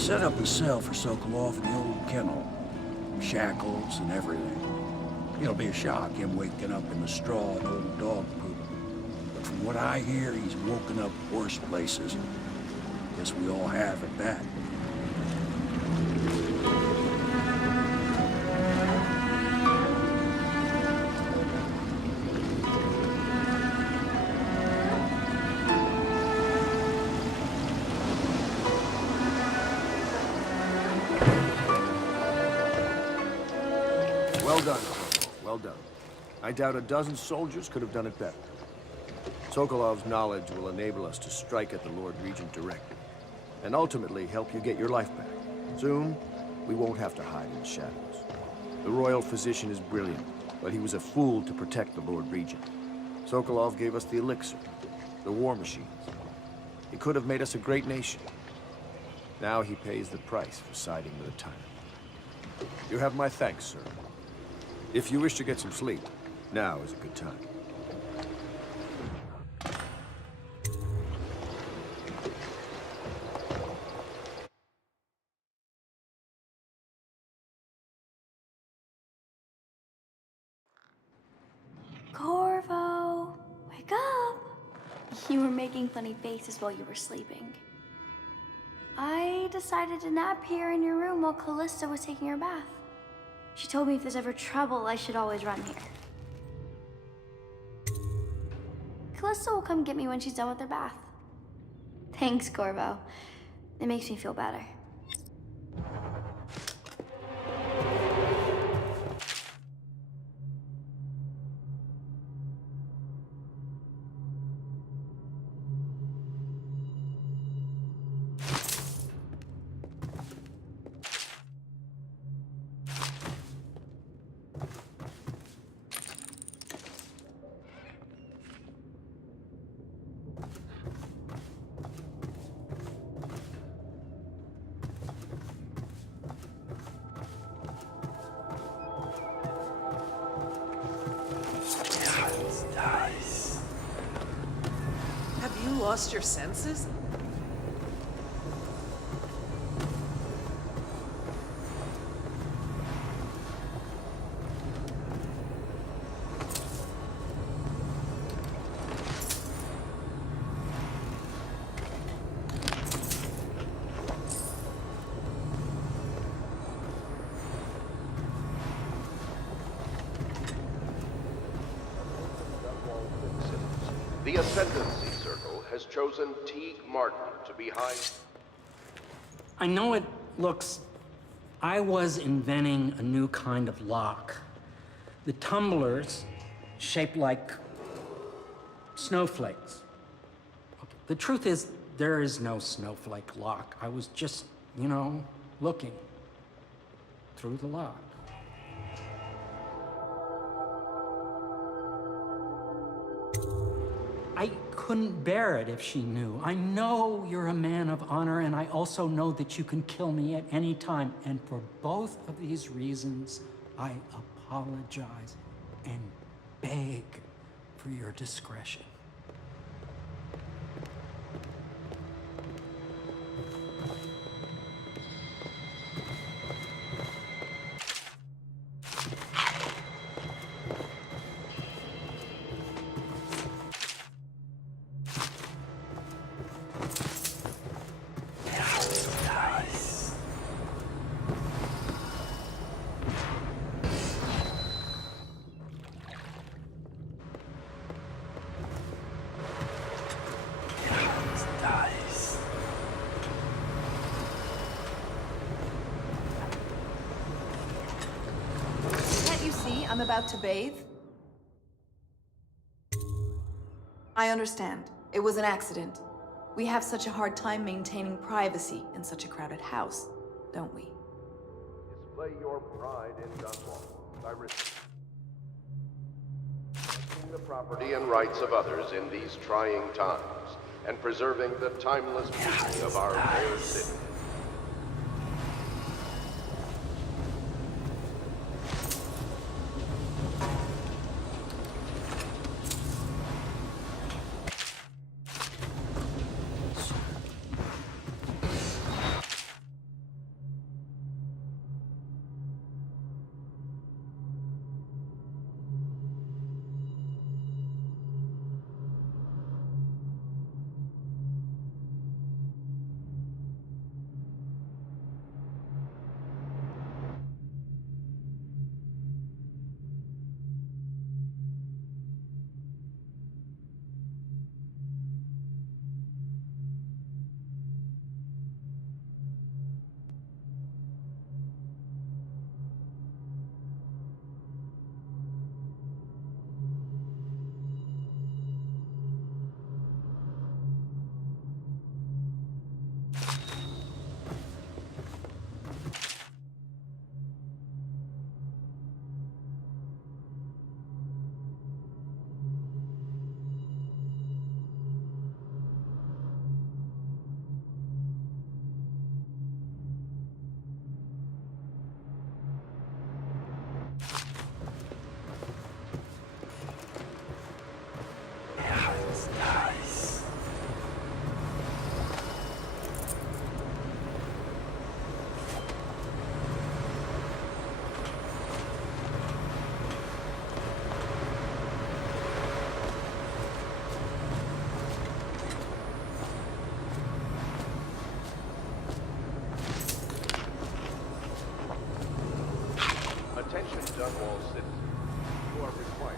set up a cell for Sokolov in the old kennel. Shackles and everything. It'll be a shock, him waking up in the straw and old dog poop. But from what I hear, he's woken up worse places. Guess we all have at that. Well done, Sokolov. Well done. I doubt a dozen soldiers could have done it better. Sokolov's knowledge will enable us to strike at the Lord Regent directly, and ultimately help you get your life back. Soon, we won't have to hide in the shadows. The royal physician is brilliant, but he was a fool to protect the Lord Regent. Sokolov gave us the elixir, the war machines. He could have made us a great nation. Now he pays the price for siding with a tyrant. You have my thanks, sir. If you wish to get some sleep, now is a good time. Corvo, wake up! You were making funny faces while you were sleeping. I decided to nap here in your room while Callista was taking her bath. She told me if there's ever trouble, I should always run here. Callista will come get me when she's done with her bath. Thanks, Corvo. It makes me feel better. Have you lost your senses? The Ascendancy Circle has chosen Teague Martin to be High... I know it looks... I was inventing a new kind of lock. The tumblers, shaped like snowflakes. The truth is, there is no snowflake lock. I was just, you know, looking through the lock. I couldn't bear it if she knew. I know you're a man of honor, and I also know that you can kill me at any time. And for both of these reasons, I apologize and beg for your discretion. I'm about to bathe. I understand. It was an accident. We have such a hard time maintaining privacy in such a crowded house, don't we? Display your pride in Dunwall by respecting the property and rights of others in these trying times, and preserving the timeless beauty of our fair city.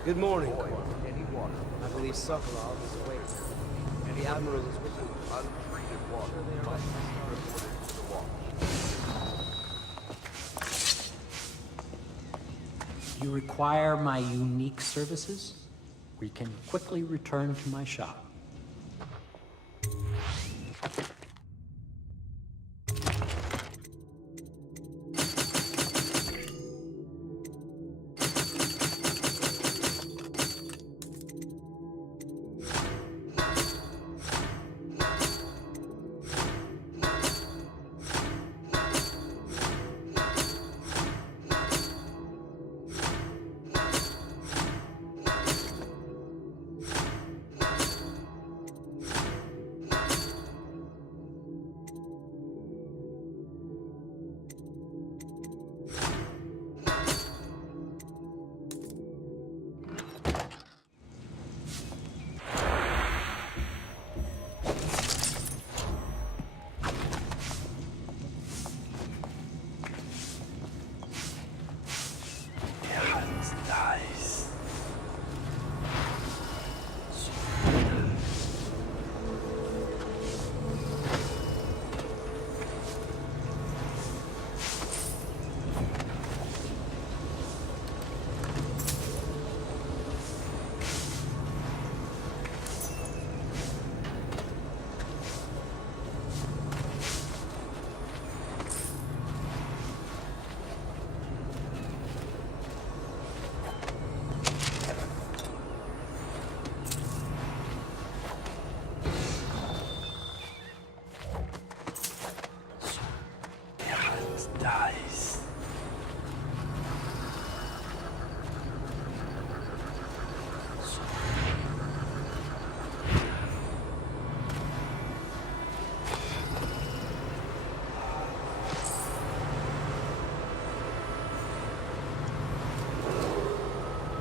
Good morning, Corporal. I believe Sokolov is away. And the Admiral is with him. Untreated water must be reported to the watch. You require my unique services? We can quickly return to my shop.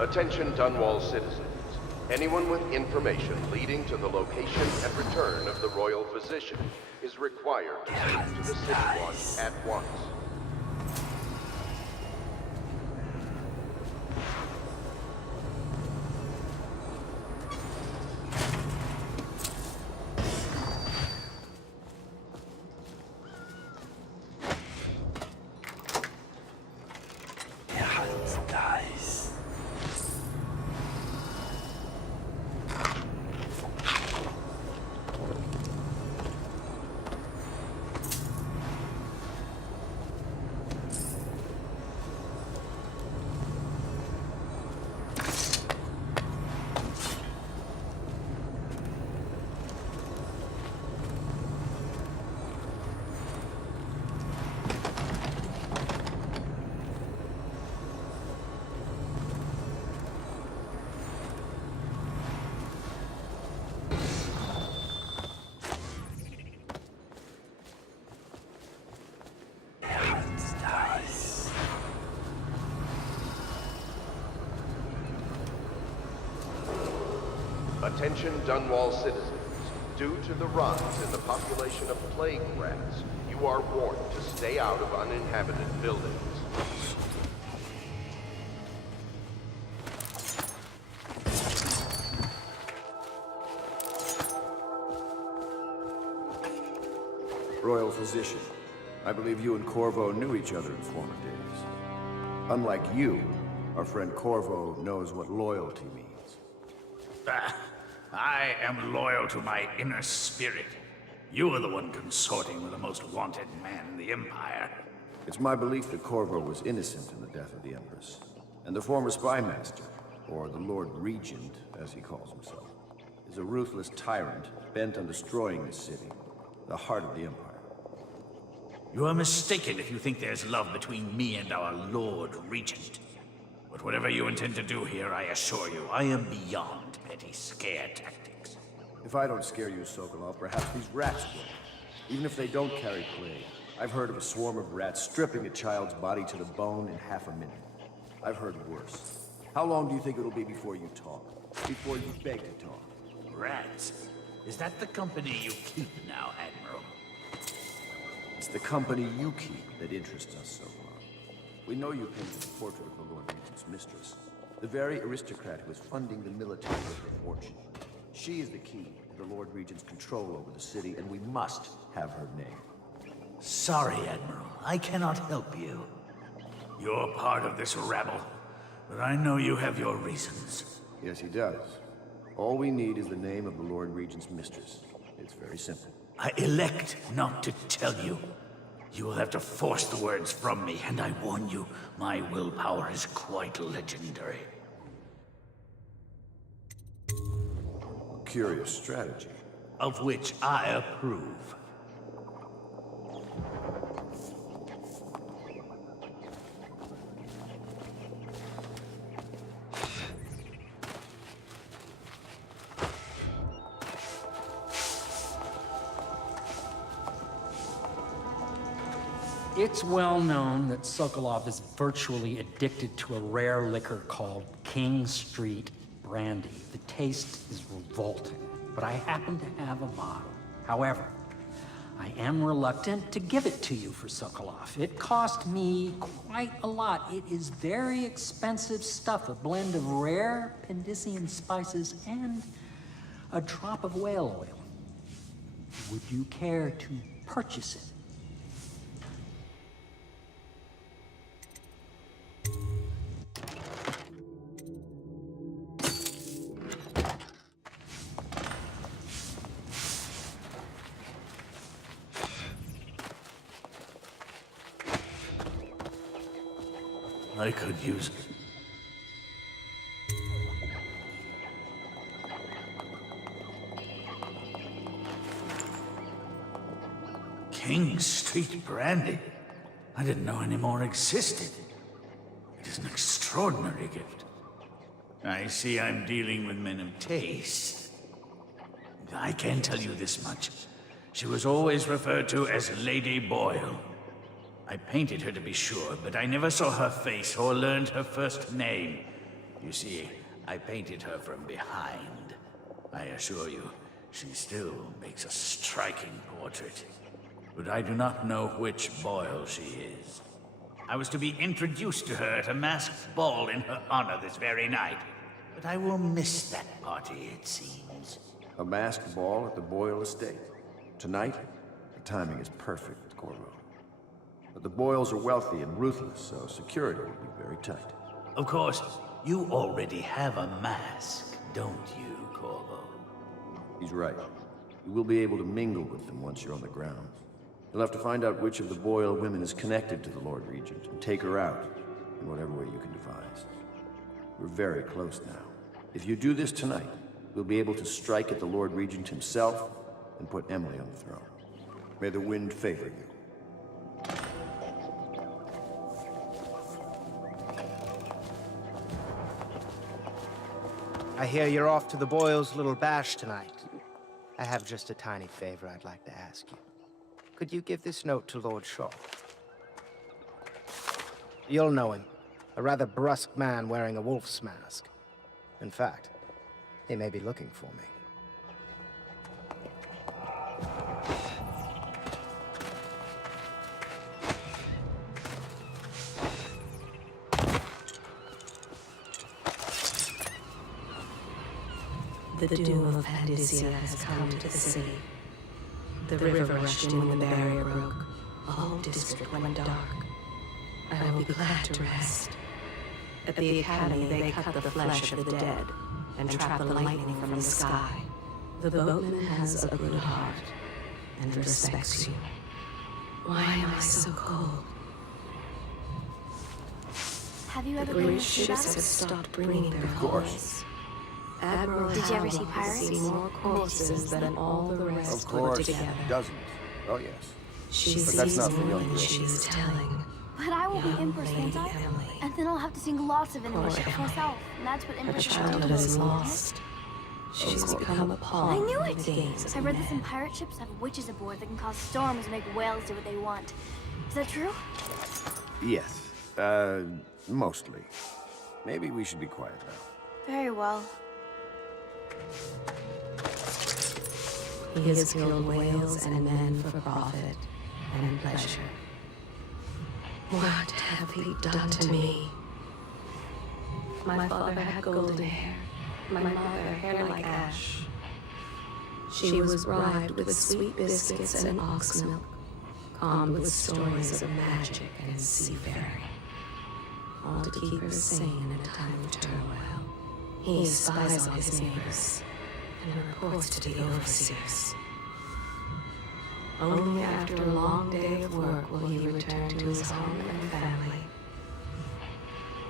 Attention Dunwall citizens. Anyone with information leading to the location and return of the royal physician is required to speak to the City Watch at once. Attention Dunwall citizens. Due to the rise in the population of plague rats, you are warned to stay out of uninhabited buildings. Royal Physician, I believe you and Corvo knew each other in former days. Unlike you, our friend Corvo knows what loyalty means. I am loyal to my inner spirit. You are the one consorting with the most wanted man in the Empire. It's my belief that Corvo was innocent in the death of the Empress, and the former spy master, or the Lord Regent, as he calls himself, is a ruthless tyrant bent on destroying this city, the heart of the Empire. You are mistaken if you think there's love between me and our Lord Regent. But whatever you intend to do here, I assure you, I am beyond petty scare tactics. If I don't scare you, Sokolov, perhaps these rats will. Even if they don't carry plague. I've heard of a swarm of rats stripping a child's body to the bone in half a minute. I've heard worse. How long do you think it'll be before you talk? Before you beg to talk? Rats? Is that the company you keep now, Admiral? It's the company you keep that interests us so far. We know you painted the portrait of the Lord Regent's mistress. The very aristocrat who is funding the military with her fortune. She is the key to the Lord Regent's control over the city, and we must have her name. Sorry, Admiral. I cannot help you. You're part of this rabble, but I know you have your reasons. Yes, he does. All we need is the name of the Lord Regent's mistress. It's very simple. I elect not to tell you. You will have to force the words from me, and I warn you, my willpower is quite legendary. Curious strategy. Of which I approve. It's well known that Sokolov is virtually addicted to a rare liquor called King Street Brandy. The taste is revolting, but I happen to have a bottle. However, I am reluctant to give it to you for Sokolov. It cost me quite a lot. It is very expensive stuff, a blend of rare Pendician spices and a drop of whale oil. Would you care to purchase it? I could use it. King Street Brandy? I didn't know any more existed. It is an extraordinary gift. I see I'm dealing with men of taste. I can tell you this much. She was always referred to as Lady Boyle. I painted her to be sure, but I never saw her face or learned her first name. You see, I painted her from behind. I assure you, she still makes a striking portrait. But I do not know which Boyle she is. I was to be introduced to her at a masked ball in her honor this very night. But I will miss that party, it seems. A masked ball at the Boyle estate. Tonight, the timing is perfect, Corvo. But the Boyles are wealthy and ruthless, so security will be very tight. Of course, you already have a mask, don't you, Corvo? He's right. You will be able to mingle with them once you're on the grounds. You'll have to find out which of the Boyle women is connected to the Lord Regent and take her out in whatever way you can devise. We're very close now. If you do this tonight, we'll be able to strike at the Lord Regent himself and put Emily on the throne. May the wind favor you. I hear you're off to the Boyles' little bash tonight. I have just a tiny favor I'd like to ask you. Could you give this note to Lord Shaw? You'll know him. A rather brusque man wearing a wolf's mask. In fact, he may be looking for me. The doom of Pandysia has come to the city. The river rushed in when the barrier broke. The whole district went dark. I will be glad to rest. At the academy, they cut the flesh of the dead and trap the lightning from the sky. The boatman has a good heart and respects you. Why am I so cold? Have you ever The been great to ships have Cuba? stopped bringing their course. Admiral Did you ever Hound see has pirates? seen more corpses than all the rest Of put course, together. dozens. Oh yes. She But that's sees not the more young than girl. she is telling. But I will be Young Empress, won't I? Lady Emily. And then I'll have to sing lots of English Poor for Emily. myself. And that's what Her Empress childhood is lost. She's course. become a pawn I knew in it! the games of I read that some men. pirate ships have witches aboard that can cause storms and make whales do what they want. Is that true? Yes. Mostly. Maybe we should be quiet now. Very well. He has killed whales and men for profit and pleasure. What have they done to me? My father had golden hair, my mother hair like ash. She was bribed with sweet biscuits and ox milk, calmed with stories of magic and seafaring, all to keep her sane in a time of turmoil. He spies on his neighbors and reports to the overseers. Only after a long day of work will he return to his home and family.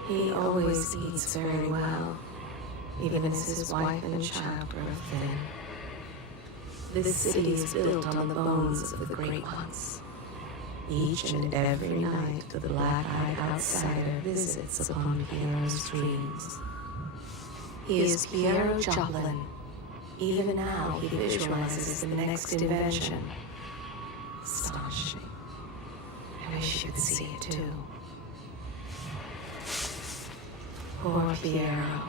He always eats very well, even as his wife and child grow thin. This city is built on the bones of the great ones. Each and every night the black-eyed outsider visits upon Piero's dreams. He is Piero Joplin. Even now he visualizes the next invention. Astonishing. I wish you could see it too. Poor Piero.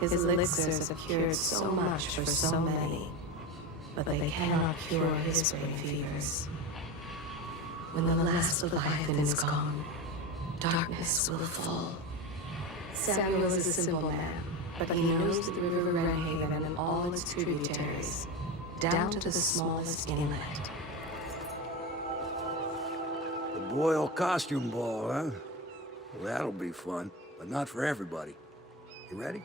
His elixirs have cured so much for so many, but they cannot cure his brain fevers. When the last Leviathan is gone, darkness will fall. Samuel is a simple man, but he knows the river Redhaven and all its tributaries, down to the smallest inlet. The Boyle costume ball, huh? Well, that'll be fun, but not for everybody. You ready?